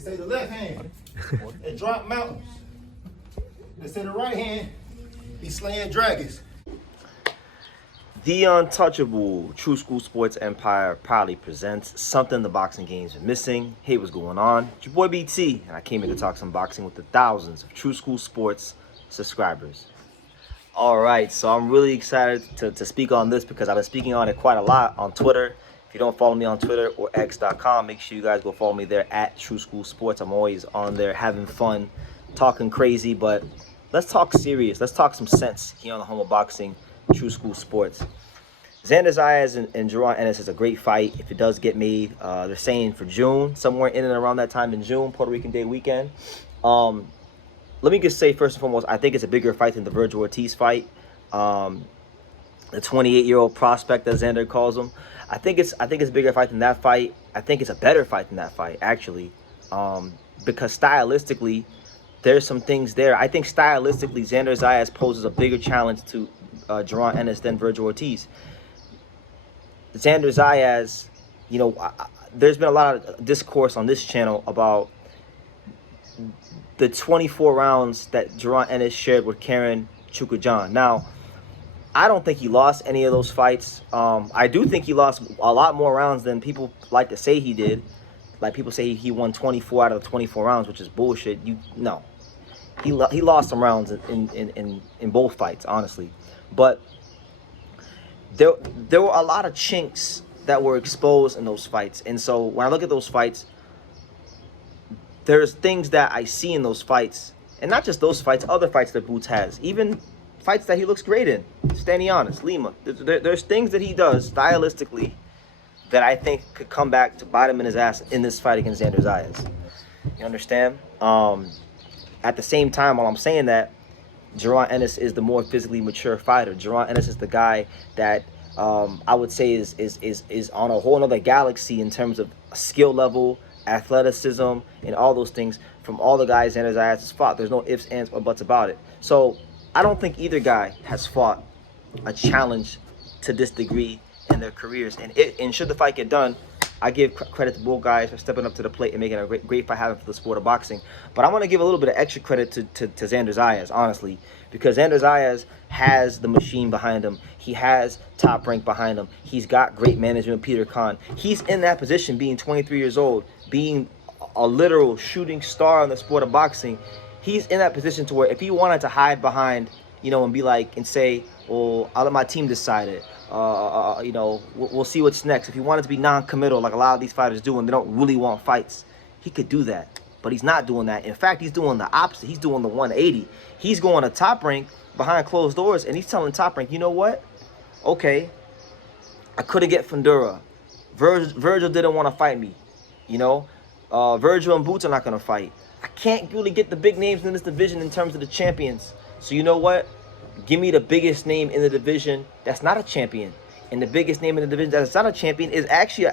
They say the left hand, it drop mountains. They say the right hand, be slaying dragons. The untouchable True School Sports Empire proudly presents something the boxing games are missing. Hey, what's going on? It's your boy BT, and I came here to talk some boxing with the thousands of True School Sports subscribers. All right, so I'm really excited to speak on this because I've been speaking on it quite a lot on Twitter. If you don't follow me on Twitter or x.com, make sure you guys go follow me there at True School Sports. I'm always on there having fun, talking crazy, but let's talk serious. Let's talk some sense here on the home of boxing, True School Sports. Xander Zayas and Jaron Ennis is a great fight if it does get made. They're saying for June, somewhere in and around that time in June, Puerto Rican Day weekend. Let me just say first and foremost, I think it's a bigger fight than the Virgil Ortiz fight. The 28-year-old prospect, as Xander calls him. I think it's a bigger fight than that fight. I think it's a better fight than that fight, actually, because stylistically, there's some things there. I think stylistically, Xander Zayas poses a bigger challenge to Jaron Ennis than Virgil Ortiz. Xander Zayas, there's been a lot of discourse on this channel about the 24 rounds that Jaron Ennis shared with Karen Chukajan. Now, I don't think he lost any of those fights. I do think he lost a lot more rounds than people like to say he did. Like people say he won 24 out of the 24 rounds, which is bullshit. No, he lost some rounds in both fights, honestly. But there were a lot of chinks that were exposed in those fights, and so when I look at those fights, there's things that I see in those fights, and not just those fights, other fights that Boots has, even fights that he looks great in. Standing honest, Lima. There's things that he does stylistically that I think could come back to bite him in his ass in this fight against Xander Zayas. You understand? At the same time, while I'm saying that, Jaron Ennis is the more physically mature fighter. Jaron Ennis is the guy that I would say is on a whole other galaxy in terms of skill level, athleticism, and all those things from all the guys Xander Zayas has fought. There's no ifs, ands, or buts about it. So I don't think either guy has fought a challenge to this degree in their careers. And should the fight get done, I give credit to both guys for stepping up to the plate and making a great fight happen for the sport of boxing. But I want to give a little bit of extra credit to Xander Zayas, honestly, because Xander Zayas has the machine behind him. He has Top Rank behind him. He's got great management, Peter Khan. He's in that position, being 23 years old, being a literal shooting star in the sport of boxing. He's in that position to where if he wanted to hide behind, and be like, and say, well, I'll let my team decide it. We'll see what's next. If he wanted to be non-committal, like a lot of these fighters do, and they don't really want fights, he could do that. But he's not doing that. In fact, he's doing the opposite. He's doing the 180. He's going to Top Rank behind closed doors, and he's telling Top Rank, you know what? Okay, I couldn't get Fundura. Virgil didn't want to fight me. Virgil and Boots are not going to fight. I can't really get the big names in this division in terms of the champions. So you know what? Give me the biggest name in the division that's not a champion. And the biggest name in the division that's not a champion is actually,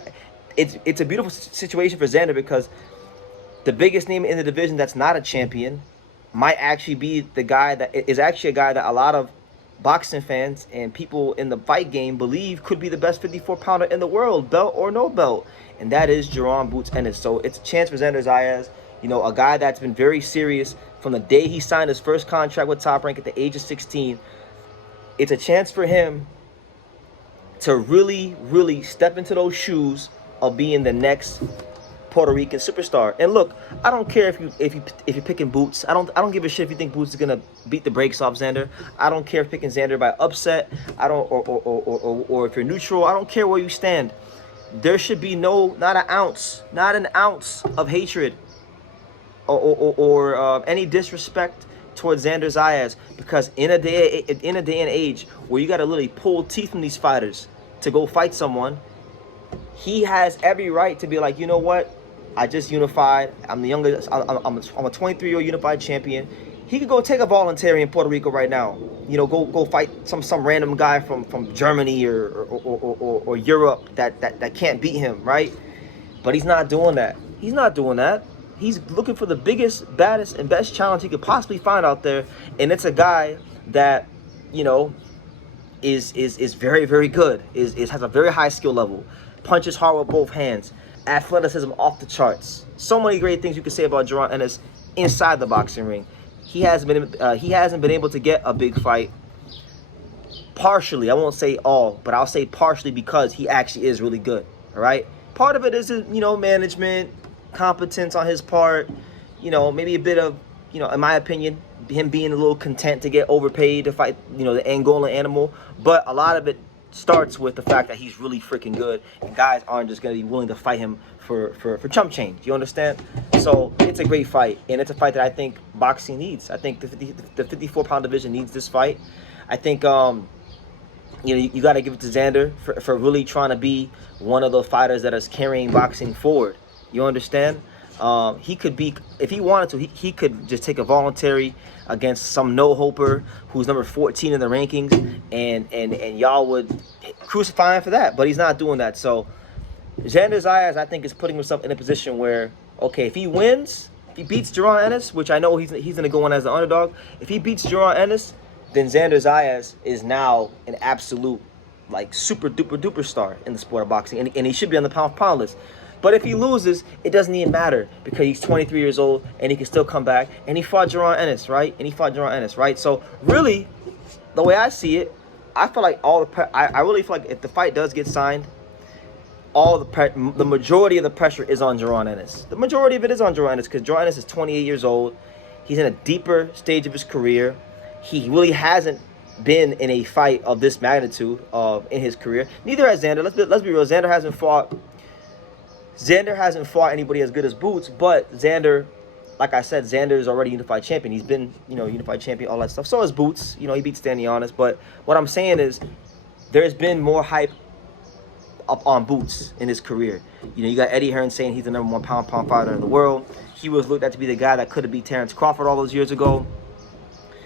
it's a beautiful situation for Xander, because the biggest name in the division that's not a champion might actually be the guy that is actually a guy that a lot of boxing fans and people in the fight game believe could be the best 54-pounder in the world, belt or no belt. And that is Jaron Boots Ennis. So it's a chance for Xander Zayas, a guy that's been very serious from the day he signed his first contract with Top Rank at the age of 16. It's a chance for him to really, really step into those shoes of being the next Puerto Rican superstar. And look, I don't care if you're picking Boots. I don't give a shit if you think Boots is gonna beat the brakes off Xander. I don't care if picking Xander by upset. I don't or if you're neutral. I don't care where you stand. There should be not an ounce of hatred or any disrespect towards Xander Zayas, because in a day and age where you got to literally pull teeth from these fighters to go fight someone, he has every right to be like, you know what? I just unified. I'm the youngest. I'm a 23-year-old unified champion. He could go take a voluntary in Puerto Rico right now. Go fight some random guy from Germany or Europe that can't beat him, right? But he's not doing that. He's not doing that. He's looking for the biggest, baddest, and best challenge he could possibly find out there, and it's a guy that is very, very good. Has a very high skill level, punches hard with both hands, athleticism off the charts. So many great things you can say about Jaron Ennis inside the boxing ring. He hasn't been able to get a big fight. Partially, I won't say all, but I'll say partially because he actually is really good. All right. Part of it is, management, competence on his part. Maybe a bit of, in my opinion, him being a little content to get overpaid to fight, the Angolan animal. But a lot of it starts with the fact that he's really freaking good, and guys aren't just going to be willing to fight him for chump change. You understand? So it's a great fight, and it's a fight that I think boxing needs. I think the 54-pound division needs this fight. I think you got to give it to Xander for really trying to be one of those fighters that is carrying boxing forward. You understand? He could be, if he wanted to, he could just take a voluntary against some no-hoper who's number 14 in the rankings, and y'all would crucify him for that. But he's not doing that. So Xander Zayas, I think, is putting himself in a position where, okay, if he wins, if he beats Jaron Ennis, which I know he's going to go in as the underdog. If he beats Jaron Ennis, then Xander Zayas is now an absolute, super duper duper star in the sport of boxing, and he should be on the pound for pound list. But if he loses, it doesn't even matter because he's 23 years old and he can still come back. And he fought Jaron Ennis, right? So really, the way I see it, I feel like I really feel like if the fight does get signed, the majority of the pressure is on Jaron Ennis. The majority of it is on Jaron Ennis because Jaron Ennis is 28 years old. He's in a deeper stage of his career. He really hasn't been in a fight of this magnitude in his career. Neither has Xander. Let's be real. Xander hasn't fought anybody as good as Boots, but Xander, like I said, Xander is already unified champion. He's been, unified champion, all that stuff. So is Boots. He beat Stylistic. But what I'm saying is there's been more hype up on Boots in his career. You got Eddie Hearn saying he's the number 1 pound fighter in the world. He was looked at to be the guy that could have beat Terrence Crawford all those years ago.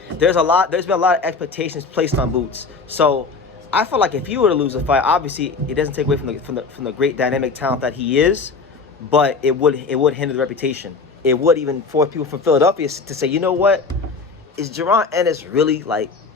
There's been a lot of expectations placed on Boots. So I feel like if he were to lose a fight, obviously it doesn't take away from the great dynamic talent that he is, but it would hinder the reputation. It would even force people from Philadelphia to say, you know what, is Jaron Ennis really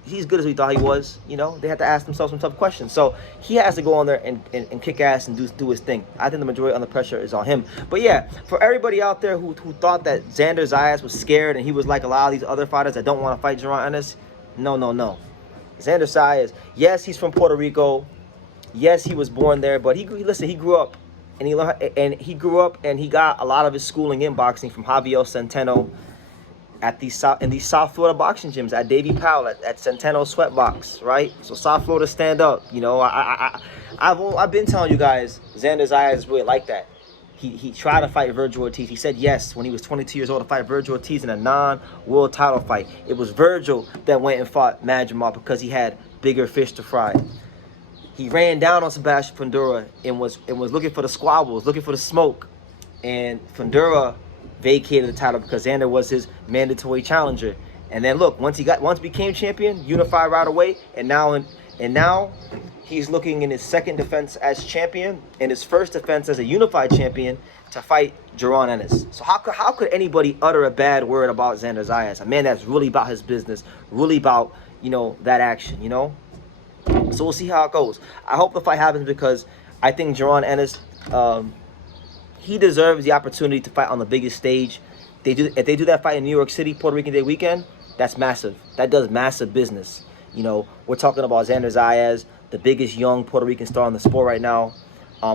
he's good as we thought he was? They have to ask themselves some tough questions. So he has to go on there and kick ass and do his thing. I think the majority of the pressure is on him. But yeah, for everybody out there who thought that Xander Zayas was scared and he was like a lot of these other fighters that don't want to fight Jaron Ennis, no. Xander Zayas, yes, he's from Puerto Rico. Yes, he was born there, but he grew up and he got a lot of his schooling in boxing from Javier Centeno at these South Florida boxing gyms, at Davy Powell, at Centeno Sweatbox, right? So South Florida, stand up. I've been telling you guys, Xander Zayas is really like that. He tried to fight Virgil Ortiz. He said yes when he was 22 years old to fight Virgil Ortiz in a non-world title fight. It was Virgil that went and fought Madrimov because he had bigger fish to fry. He ran down on Sebastian Fundora and was looking for the squabbles, looking for the smoke. And Fundora vacated the title because Xander was his mandatory challenger. And then look, once became champion, unified right away, and now he's looking in his second defense as champion and his first defense as a unified champion to fight Jaron Ennis. So how could anybody utter a bad word about Xander Zayas, a man that's really about his business, really about that action, So we'll see how it goes. I hope the fight happens because I think Jaron Ennis, he deserves the opportunity to fight on the biggest stage. If they do that fight in New York City, Puerto Rican Day weekend, that's massive. That does massive business. We're talking about Xander Zayas, the biggest young Puerto Rican star in the sport right now,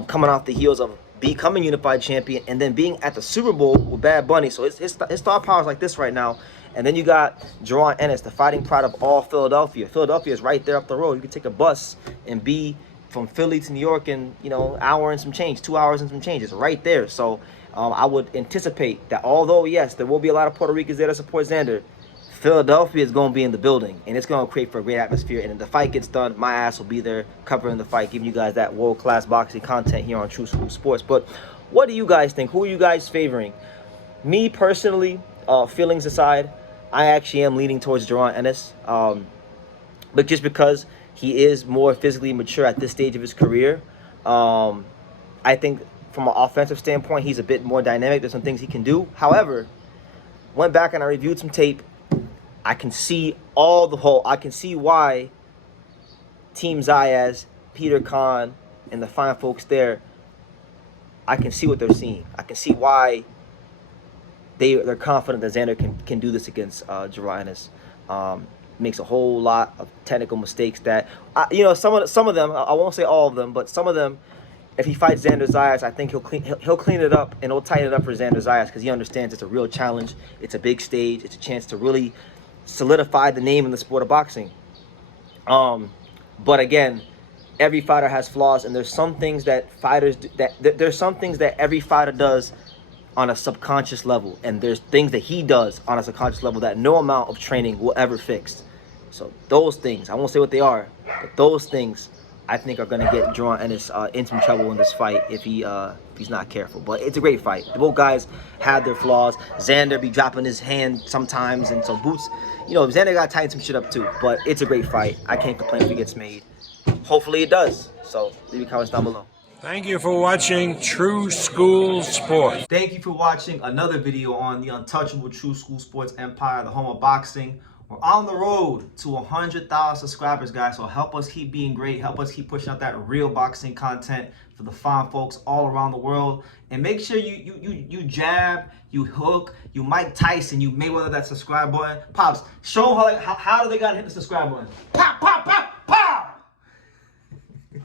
coming off the heels of becoming unified champion and then being at the Super Bowl with Bad Bunny. So his star power is like this right now. And then you got Jaron Ennis, the fighting pride of all Philadelphia. Philadelphia is right there up the road. You can take a bus and be from Philly to New York in, hour and some change, 2 hours and some change. It's right there. So I would anticipate that although, yes, there will be a lot of Puerto Ricans there to support Xander, Philadelphia is going to be in the building, and it's going to create for a great atmosphere. And if the fight gets done, my ass will be there covering the fight, giving you guys that world-class boxing content here on True School Sports. But what do you guys think? Who are you guys favoring? Me, personally, feelings aside, I actually am leaning towards Jaron Ennis. But just because he is more physically mature at this stage of his career, I think from an offensive standpoint, he's a bit more dynamic. There's some things he can do. However, went back and I reviewed some tape. I can see I can see why Team Zayas, Peter Khan, and the fine folks there, I can see what they're seeing. I can see why they're confident that Xander can do this against Jaron Ennis. Makes a whole lot of technical mistakes that, some of them, I won't say all of them, but some of them, if he fights Xander Zayas, I think he'll clean it up, and he'll tighten it up for Xander Zayas, because he understands it's a real challenge. It's a big stage. It's a chance to really solidify the name in the sport of boxing. But again, every fighter has flaws, and there's some things that fighters do, there's some things that every fighter does on a subconscious level, and there's things that he does on a subconscious level that no amount of training will ever fix. So those things, I won't say what they are, but those things I think are going to get Jaron Ennis in some trouble in this fight if he's not careful. But it's a great fight. Both guys have their flaws. Xander be dropping his hand sometimes, and so Boots, Xander got to tighten some shit up too. But it's a great fight. I can't complain if it gets made. Hopefully it does. So leave your comments down below. Thank you for watching True School Sports. Thank you for watching another video on the untouchable True School Sports Empire, the home of boxing. We're on the road to 100,000 subscribers, guys. So help us keep being great. Help us keep pushing out that real boxing content for the fine folks all around the world. And make sure you jab, you hook, you Mike Tyson, you Mayweather that subscribe button. Pops, show them how do they gotta hit the subscribe button. Pow!